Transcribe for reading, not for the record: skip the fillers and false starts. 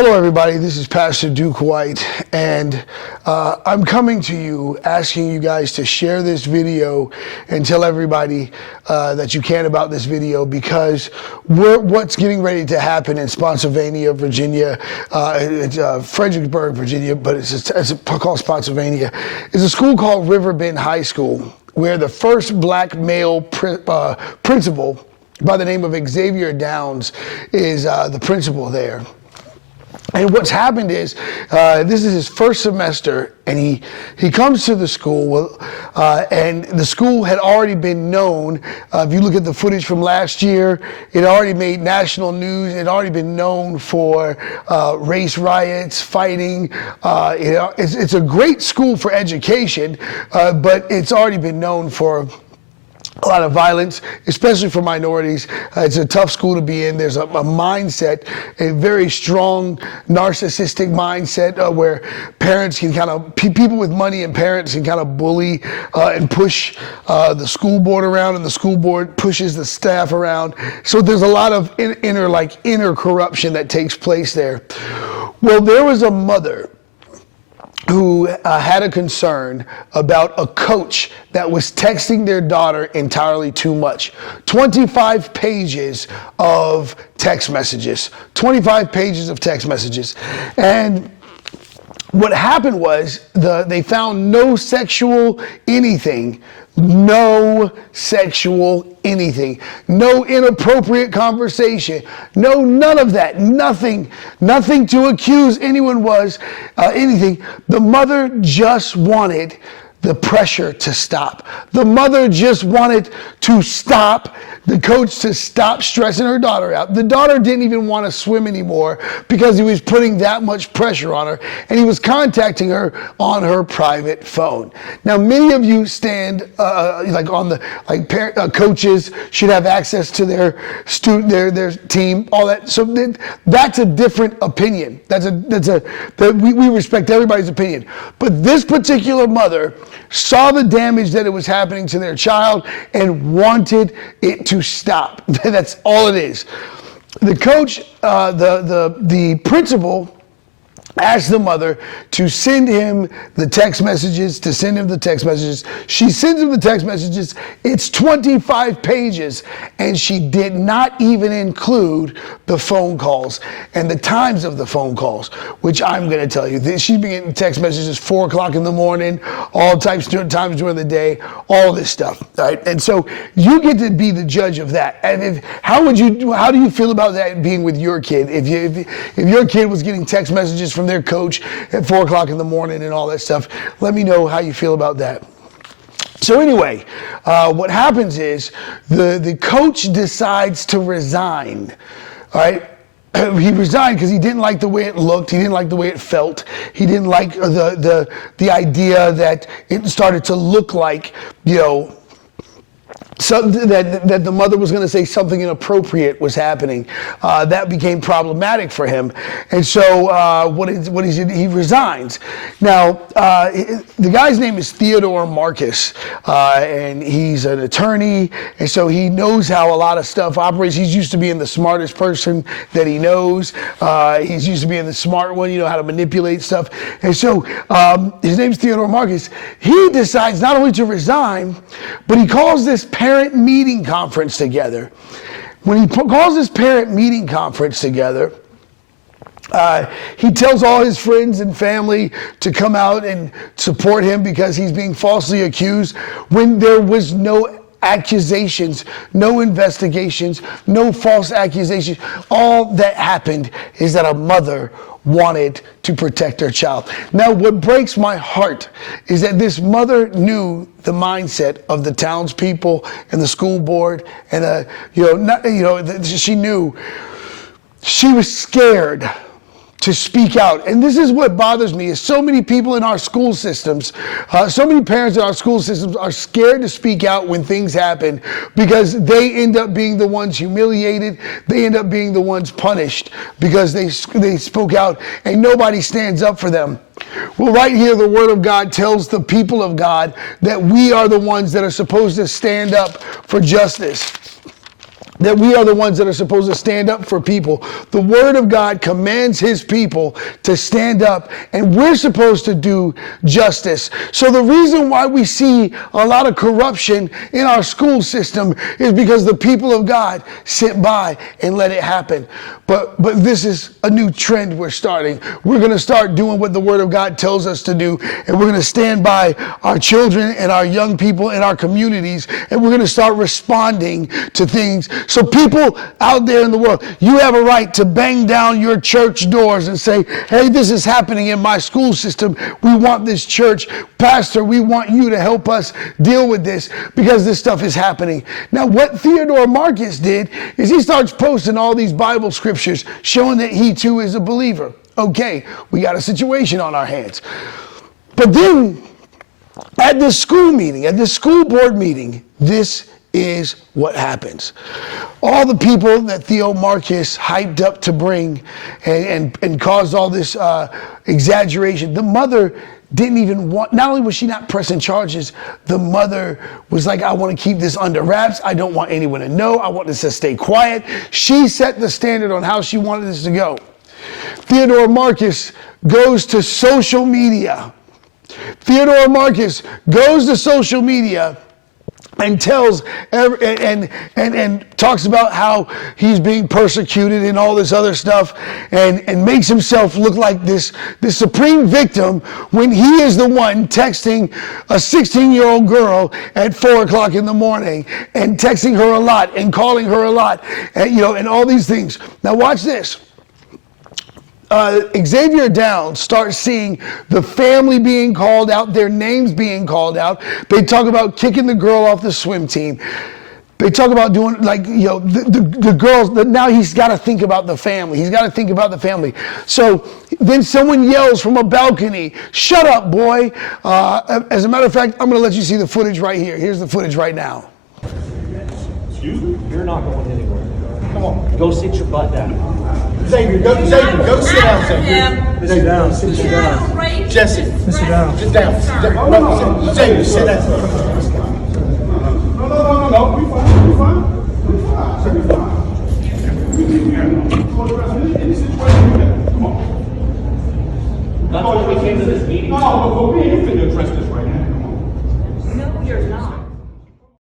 Hello, everybody. This is Pastor Duke White, and I'm coming to you asking you guys to share this video and tell everybody that you can about this video, because what's getting ready to happen in Spotsylvania, Virginia, it's Fredericksburg, Virginia, but it's called Spotsylvania, is a school called Riverbend High School, where the first black male principal by the name of Xavier Downs is the principal there. And what's happened is, this is his first semester, and he comes to the school, and the school had already been known. If you look at the footage from last year, it already made national news. It had already been known for race riots, fighting. It's a great school for education, but it's already been known for a lot of violence, especially for minorities. It's a tough school to be in. There's a mindset, a very strong narcissistic mindset where parents can people with money and parents can kind of bully and push the school board around, and the school board pushes the staff around. So there's a lot of inner corruption that takes place there. Well, there was a mother who had a concern about a coach that was texting their daughter entirely too much. 25 pages of text messages. 25 pages of text messages. And what happened was they found no sexual anything. No sexual anything. No inappropriate conversation. No, none of that. Nothing to accuse anyone was anything. The mother just wanted the pressure to stop. The mother just wanted to stop the coach to stop stressing her daughter out. The daughter didn't even want to swim anymore because he was putting that much pressure on her, and he was contacting her on her private phone. Now, many of you stand coaches should have access to their student, their team, all that. So that's a different opinion. We respect everybody's opinion. But this particular mother saw the damage that it was happening to their child and wanted it to stop. That's all it is. The coach, the principal, asked the mother to send him the text messages, She sends him the text messages. It's 25 pages, and she did not even include the phone calls and the times of the phone calls, which I'm going to tell you. She's been getting text messages 4 o'clock in the morning, all times during the day, all this stuff. Right? And so you get to be the judge of that. And how do you feel about that being with your kid? If your kid was getting text messages from their coach at 4 o'clock in the morning and all that stuff, let me know how you feel about that. So anyway, what happens is the coach decides to resign. All right. He resigned because he didn't like the way it looked. He didn't like the way it felt. He didn't like the idea that it started to look like, something that the mother was going to say something inappropriate was happening. That became problematic for him. And so he resigns. Now, the guy's name is Theodore Marcus, and he's an attorney, and so he knows how a lot of stuff operates. He's used to being the smartest person that he knows. He's used to being the smart one, how to manipulate stuff. And so his name's Theodore Marcus. He decides not only to resign, but he calls this parent meeting conference together. When he calls this parent meeting conference together, he tells all his friends and family to come out and support him because he's being falsely accused when there was no accusations, no investigations, no false accusations. All that happened is that a mother wanted to protect her child. Now, what breaks my heart is that this mother knew the mindset of the townspeople and the school board, and she knew she was scared to speak out. And this is what bothers me, is so many people in our school systems, so many parents in our school systems are scared to speak out when things happen because they end up being the ones humiliated. They end up being the ones punished because they spoke out and nobody stands up for them. Well, right here, the Word of God tells the people of God that we are the ones that are supposed to stand up for justice. that we are the ones that are supposed to stand up for people. The Word of God commands His people to stand up, and we're supposed to do justice. So the reason why we see a lot of corruption in our school system is because the people of God sit by and let it happen. But this is a new trend we're starting. We're going to start doing what the Word of God tells us to do, and we're going to stand by our children and our young people in our communities, and we're going to start responding to things. So people out there in the world, you have a right to bang down your church doors and say, hey, this is happening in my school system. We want this church. Pastor, we want you to help us deal with this because this stuff is happening. Now, what Theodore Marcus did is he starts posting all these Bible scriptures showing that he too is a believer. Okay, we got a situation on our hands. But then at this school meeting, at this school board meeting, this is what happens. All the people that Theo Marcus hyped up to bring and caused all this exaggeration, the mother didn't even want, not only was she not pressing charges, the mother was like, I want to keep this under wraps. I don't want anyone to know. I want this to stay quiet. She set the standard on how she wanted this to go. Theodore Marcus goes to social media. Theodore Marcus goes to social media and tells and talks about how he's being persecuted and all this other stuff, and makes himself look like this supreme victim when he is the one texting a 16-year-old girl at 4 o'clock in the morning and texting her a lot and calling her a lot, and and all these things. Now watch this. Xavier Downs starts seeing the family being called out, their names being called out. They talk about kicking the girl off the swim team. They talk about doing the girls. Now he's got to think about the family. He's got to think about the family. So then someone yells from a balcony, "Shut up, boy!" As a matter of fact, I'm going to let you see the footage right here. Here's the footage right now. Excuse me? You're not going anywhere. Come on. Go sit your butt down. Xavier, go sit down, Xavier. Sit down, sit down. Jesse, Sit down. sit down. No, Xavier, sit down. No. We fine. We fine. We keep here. Any situation, come on. That's why we came to this meeting. No, but we ain't finna address this